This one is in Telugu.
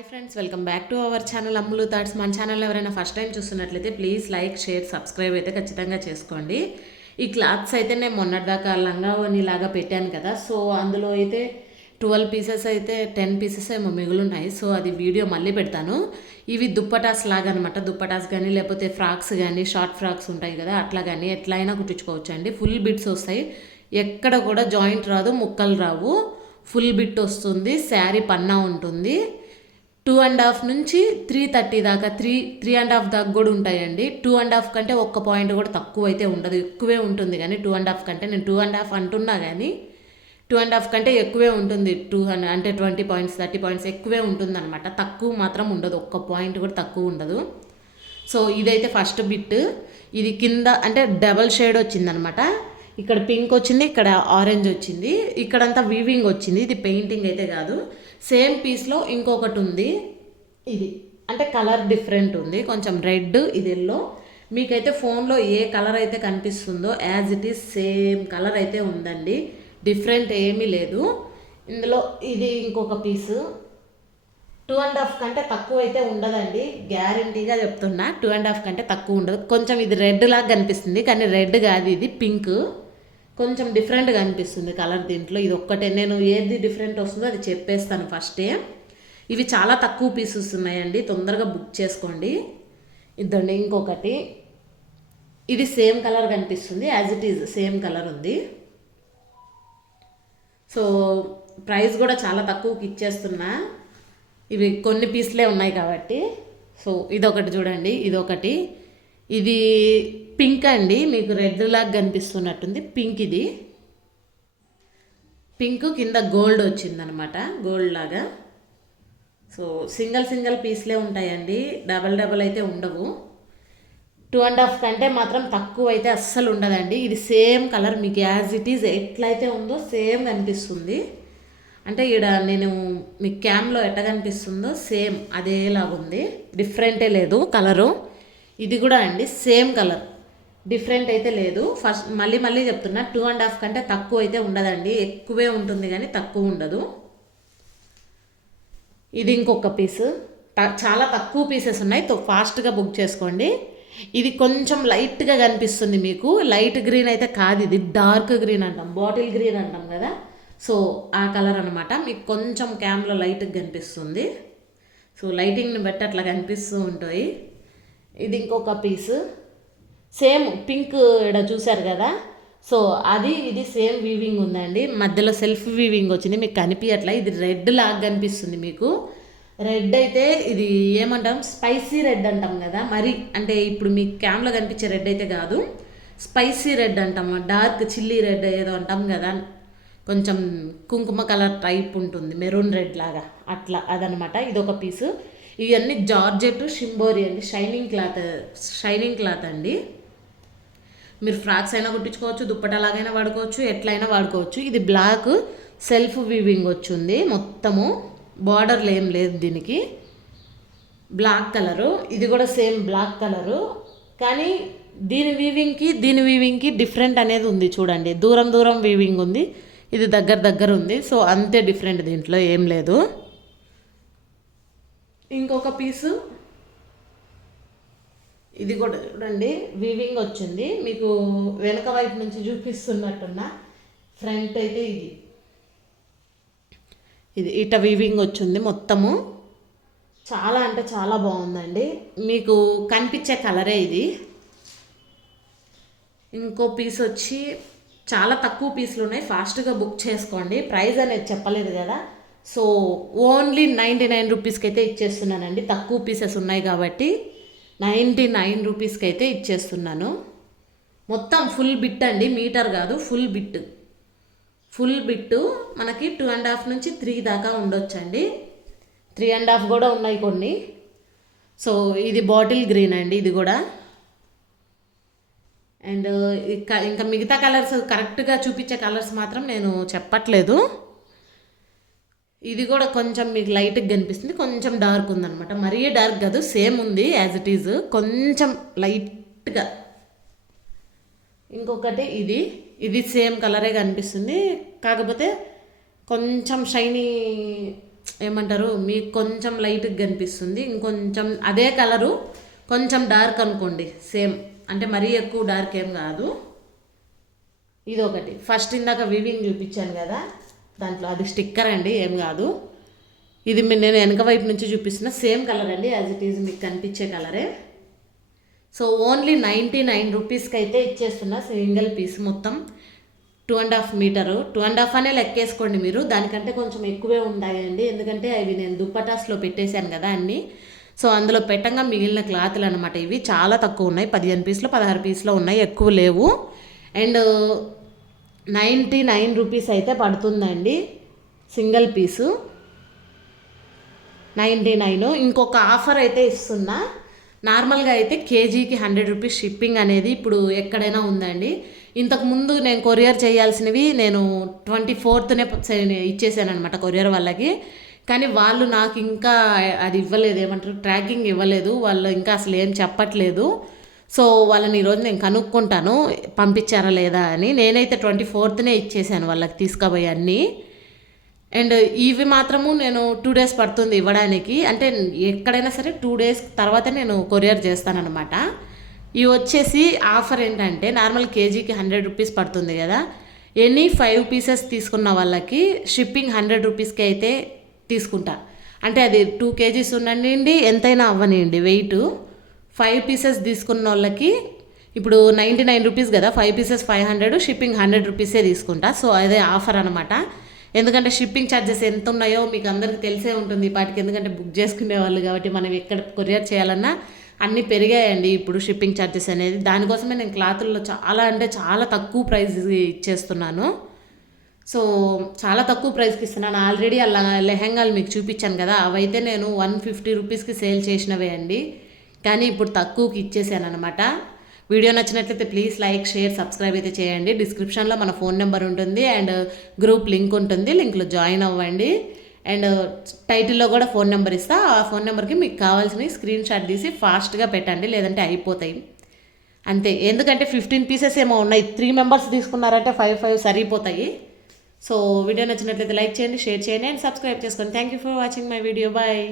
Hi friends, welcome back to our channel Ammulu thoughts. మన ఛానల్ ఎవరైనా ఫస్ట్ టైం చూస్తున్నట్లయితే ప్లీజ్ లైక్, షేర్, సబ్స్క్రైబ్ అయితే ఖచ్చితంగా చేసుకోండి. ఈ క్లాత్స్ అయితే నేను మొన్నటిదాకా లంగావని లాగా పెట్టాను కదా, సో అందులో అయితే 12 పీసెస్ అయితే 10 పీసెస్ ఏమో మిగులున్నాయి. సో అది వీడియో మళ్ళీ పెడతాను. ఇవి దుప్పటాస్ లాగా అనమాట. దుప్పటాస్ కానీ లేకపోతే ఫ్రాక్స్ కానీ, షార్ట్ ఫ్రాక్స్ ఉంటాయి కదా, అట్లా కానీ ఎట్లయినా కుట్టించుకోవచ్చు అండి. ఫుల్ బిట్స్ వస్తాయి, ఎక్కడ కూడా జాయింట్ రాదు, ముక్కలు రావు, ఫుల్ బిట్ వస్తుంది. శారీ పన్నా ఉంటుంది. 2.5 నుంచి 330 దాకా, 3.5 దాకా కూడా ఉంటాయండి. 2.5 కంటే ఒక్క పాయింట్ కూడా తక్కువ అయితే ఉండదు, ఎక్కువే ఉంటుంది. కానీ 2.5 కంటే, నేను 2.5 అంటున్నా కానీ 2.5 కంటే ఎక్కువే ఉంటుంది. 200 అంటే 20 పాయింట్స్, 30 పాయింట్స్ ఎక్కువే ఉంటుంది అనమాట. తక్కువ మాత్రం ఉండదు, ఒక్క పాయింట్ కూడా తక్కువ ఉండదు. సో ఇదైతే ఫస్ట్ బిట్. ఇది కింద అంటే డబల్ షేడ్ వచ్చిందనమాట. ఇక్కడ పింక్ వచ్చింది, ఇక్కడ ఆరెంజ్ వచ్చింది, ఇక్కడంతా వీవింగ్ వచ్చింది. ఇది పెయింటింగ్ అయితే కాదు. సేమ్ పీస్లో ఇంకొకటి ఉంది. ఇది అంటే కలర్ డిఫరెంట్ ఉంది, కొంచెం రెడ్, ఇది ఎల్లో. మీకైతే ఫోన్లో ఏ కలర్ అయితే కనిపిస్తుందో as it is same colour అయితే ఉందండి, డిఫరెంట్ ఏమీ లేదు ఇందులో. ఇది ఇంకొక పీసు. 2.5 కంటే తక్కువ అయితే ఉండదండి, గ్యారంటీగా చెప్తున్నా. 2.5 కంటే తక్కువ ఉండదు. కొంచెం ఇది రెడ్ లాగా కనిపిస్తుంది కానీ రెడ్ కాదు, ఇది పింక్. కొంచెం డిఫరెంట్గా అనిపిస్తుంది కలర్ దీంట్లో. ఇది ఒక్కటే, నేను ఏది డిఫరెంట్ వస్తుందో అది చెప్పేస్తాను ఫస్టే. ఇవి చాలా తక్కువ పీసెస్ ఉన్నాయండి, తొందరగా బుక్ చేసుకోండి. ఇదండి ఇంకొకటి. ఇది సేమ్ కలర్ కనిపిస్తుంది, as it is same colour ఉంది. సో ప్రైస్ కూడా చాలా తక్కువకి ఇచ్చేస్తున్నా, ఇవి కొన్ని పీస్లే ఉన్నాయి కాబట్టి. సో ఇదొకటి చూడండి, ఇదొకటి. ఇది పింక్ అండి, మీకు రెడ్ లాగా కనిపిస్తున్నట్టుంది పింక్. ఇది పింక్ కింద గోల్డ్ వచ్చిందనమాట, గోల్డ్ లాగా. సో సింగిల్ పీస్లే ఉంటాయండి, డబల్ అయితే ఉండవు. 2.5 కంటే మాత్రం తక్కువ అయితే అస్సలు ఉండదండి. ఇది సేమ్ కలర్ మీకు యాజ్ ఇట్ ఈజ్ ఎట్లయితే ఉందో సేమ్ కనిపిస్తుంది. అంటే ఇక్కడ నేను మీకు క్యామ్లో ఎట్ట కనిపిస్తుందో సేమ్ అదేలాగుంది, డిఫరెంటే లేదు కలరు. ఇది కూడా అండి సేమ్ కలర్, డిఫరెంట్ అయితే లేదు. ఫస్ట్ మళ్ళీ చెప్తున్నా, 2.5 కంటే తక్కువ అయితే ఉండదండి, ఎక్కువే ఉంటుంది కానీ తక్కువ ఉండదు. ఇది ఇంకొక పీసు. చాలా తక్కువ పీసెస్ ఉన్నాయి, ఫాస్ట్గా బుక్ చేసుకోండి. ఇది కొంచెం లైట్గా కనిపిస్తుంది మీకు, లైట్ గ్రీన్ అయితే కాదు, ఇది డార్క్ గ్రీన్ అంటాం, బాటిల్ గ్రీన్ అంటాం కదా, సో ఆ కలర్ అనమాట. మీకు కొంచెం క్యామ్లో లైట్గా కనిపిస్తుంది. సో లైటింగ్ని బట్టి అట్లా కనిపిస్తూ ఉంటాయి. ఇది ఇంకొక పీసు. సేమ్ పింక్ ఇక్కడ చూసారు కదా, సో అది ఇది సేమ్ వీవింగ్ ఉందండి, మధ్యలో సెల్ఫ్ వీవింగ్ వచ్చింది, మీకు కనిపించట్లా. ఇది రెడ్ లాగా కనిపిస్తుంది మీకు. రెడ్ అయితే ఇది ఏమంటాం, స్పైసీ రెడ్ అంటాం కదా, మరి అంటే ఇప్పుడు మీకు క్యామ్లో కనిపించే రెడ్ అయితే కాదు, స్పైసీ రెడ్ అంటాము, డార్క్ చిల్లీ రెడ్ ఏదో అంటాం కదా, కొంచెం కుంకుమ కలర్ టైప్ ఉంటుంది, మెరూన్ రెడ్ లాగా అట్లా, అదనమాట. ఇదొక పీసు. ఇవన్నీ జార్జెట్ షింబోరి అండి, షైనింగ్ క్లాత్ అండి. మీరు ఫ్రాక్స్ అయినా కుట్టించుకోవచ్చు, దుప్పటాలాగైనా వాడుకోవచ్చు, ఎట్లయినా వాడుకోవచ్చు. ఇది బ్లాక్ సెల్ఫ్ వీవింగ్ వచ్చింది మొత్తము, బార్డర్లు ఏం లేదు దీనికి, బ్లాక్ కలరు. ఇది కూడా సేమ్ బ్లాక్ కలరు, కానీ దీని వీవింగ్కి డిఫరెంట్ అనేది ఉంది చూడండి. దూరం వీవింగ్ ఉంది, ఇది దగ్గర ఉంది. సో అంతే డిఫరెంట్, దీంట్లో ఏం లేదు. ఇంకొక పీసు. ఇది కూడా చూడండి, వీవింగ్ వచ్చింది మీకు, వెనక వైపు నుంచి చూపిస్తున్నట్టున్న. ఫ్రంట్ అయితే ఇది ఇట వీవింగ్ వచ్చింది మొత్తము. చాలా అంటే చాలా బాగుందండి, మీకు కనిపించే కలరే ఇది. ఇంకో పీస్ వచ్చి, చాలా తక్కువ పీసులు ఉన్నాయి, ఫాస్ట్గా బుక్ చేసుకోండి. ప్రైస్ అనేది చెప్పలేదు కదా, సో ఓన్లీ 99 రూపీస్కి అయితే ఇచ్చేస్తున్నానండి. తక్కువ పీసెస్ ఉన్నాయి కాబట్టి 99 రూపీస్కి అయితే ఇచ్చేస్తున్నాను. మొత్తం ఫుల్ బిట్ అండి, మీటర్ కాదు, ఫుల్ బిట్టు మనకి 2.5 నుంచి 3 దాకా ఉండొచ్చండి. 3.5 కూడా ఉన్నాయి కొన్ని. సో ఇది బాటిల్ గ్రీన్ అండి, ఇది కూడా. అండ్ ఇంకా మిగతా కలర్స్ కరెక్ట్గా చూపించే కలర్స్ మాత్రం నేను చెప్పట్లేదు. ఇది కూడా కొంచెం మీకు లైట్గా కనిపిస్తుంది, కొంచెం డార్క్ ఉందనమాట, మరీ డార్క్ కాదు, సేమ్ ఉంది యాజ్ ఇట్ ఈజ్, కొంచెం లైట్గా. ఇంకొకటి ఇది సేమ్ కలరే కనిపిస్తుంది, కాకపోతే కొంచెం ఏమంటారు మీకు కొంచెం లైట్గా కనిపిస్తుంది, ఇంకొంచెం అదే కలరు కొంచెం డార్క్ అనుకోండి సేమ్, అంటే మరీ ఎక్కువ డార్క్ ఏం కాదు. ఇది ఒకటి ఫస్ట్ ఇందాక వివింగ్ చూపించాను కదా దాంట్లో అది స్టిక్కర్ అండి, ఏం కాదు. ఇది నేను వెనక వైపు నుంచి చూపిస్తున్న సేమ్ కలర్ అండి, యాజ్ ఇట్ ఈజ్ మీకు కనిపించే కలరే. సో ఓన్లీ 99 రూపీస్కి అయితే ఇచ్చేస్తున్నా సింగిల్ పీస్ మొత్తం 2.5 మీటరు. 2.5 అనే లెక్కేసుకోండి మీరు, దానికంటే కొంచెం ఎక్కువే ఉంటాయండి, ఎందుకంటే అవి నేను దుప్పటాస్లో పెట్టేశాను కదా అన్నీ. సో అందులో పెట్టంగా మిగిలిన క్లాతులు అనమాట. ఇవి చాలా తక్కువ ఉన్నాయి, 15 పీసులు 16 పీసులు ఉన్నాయి, ఎక్కువ లేవు. అండ్ 99 రూపీస్ అయితే పడుతుందండి సింగిల్ పీసు, 99. ఇంకొక ఆఫర్ అయితే ఇస్తున్నా. నార్మల్గా అయితే కేజీకి 100 రూపీస్ షిప్పింగ్ అనేది ఇప్పుడు ఎక్కడైనా ఉందండి. ఇంతకుముందు నేను కొరియర్ చేయాల్సినవి నేను 24నే ఇచ్చేసాను అనమాట కొరియర్ వాళ్ళకి. కానీ వాళ్ళు నాకు ఇంకా అది ఇవ్వలేదు, ఏమంటారు ట్రాకింగ్ ఇవ్వలేదు వాళ్ళు, ఇంకా అసలు ఏం చెప్పట్లేదు. సో వాళ్ళని ఈరోజు నేను కనుక్కుంటాను పంపించారా లేదా అని. నేనైతే 24నే ఇచ్చేసాను వాళ్ళకి తీసుకుపోయి అన్నీ. అండ్ ఇవి మాత్రము నేను 2 డేస్ పడుతుంది ఇవ్వడానికి, అంటే ఎక్కడైనా సరే 2 డేస్ తర్వాత నేను కొరియర్ చేస్తానన్నమాట. ఇవి వచ్చేసి ఆఫర్ ఏంటంటే నార్మల్ కేజీకి 100 రూపీస్ పడుతుంది కదా, ఎనీ 5 పీసెస్ తీసుకున్న వాళ్ళకి షిప్పింగ్ 100 రూపీస్కి అయితే తీసుకుంటా. అంటే అది 2 కేజీస్ ఉండండి ఎంతైనా అవ్వనివ్వండి వెయిట్. 5 పీసెస్ తీసుకున్న వాళ్ళకి ఇప్పుడు 99 రూపీస్ కదా, 5 పీసెస్ 500, షిప్పింగ్ 100 రూపీసే తీసుకుంటా. సో అదే ఆఫర్ అనమాట. ఎందుకంటే షిప్పింగ్ ఛార్జెస్ ఎంత ఉన్నాయో మీకు అందరికీ తెలిసే ఉంటుంది ఇప్పటికి, ఎందుకంటే బుక్ చేసుకునే వాళ్ళు కాబట్టి మనం ఎక్కడ కొరియర్ చేయాలన్నా అన్నీ పెరిగాయండి ఇప్పుడు షిప్పింగ్ ఛార్జెస్ అనేది. దానికోసమే నేను క్లాతుల్లో చాలా అంటే చాలా తక్కువ ప్రైస్ ఇచ్చేస్తున్నాను. సో చాలా తక్కువ ప్రైస్కి ఇస్తున్నాను. ఆల్రెడీ అలా లెహెంగాలు మీకు చూపించాను కదా, అవైతే నేను 150 రూపీస్కి సేల్ చేసినవే అండి, కానీ ఇప్పుడు తక్కువకి ఇచ్చేసాను అనమాట. వీడియో నచ్చినట్లయితే ప్లీజ్ లైక్ షేర్ సబ్స్క్రైబ్ అయితే చేయండి. డిస్క్రిప్షన్లో మన ఫోన్ నెంబర్ ఉంటుంది అండ్ గ్రూప్ లింక్ ఉంటుంది, లింక్లో జాయిన్ అవ్వండి. అండ్ టైటిల్లో కూడా ఫోన్ నెంబర్ ఇస్తా, ఆ ఫోన్ నెంబర్కి మీకు కావాల్సినవి స్క్రీన్ షాట్ తీసి ఫాస్ట్గా పెట్టండి, లేదంటే అయిపోతాయి అంతే. ఎందుకంటే 15 పీసెస్ ఏమో ఉన్నాయి, 3 మెంబర్స్ తీసుకున్నారంటే 5 సరిపోతాయి. సో వీడియో నచ్చినట్లయితే లైక్ చేయండి, షేర్ చేయండి అండ్ సబ్స్క్రైబ్ చేసుకోండి. Thank you for watching my video. Bye.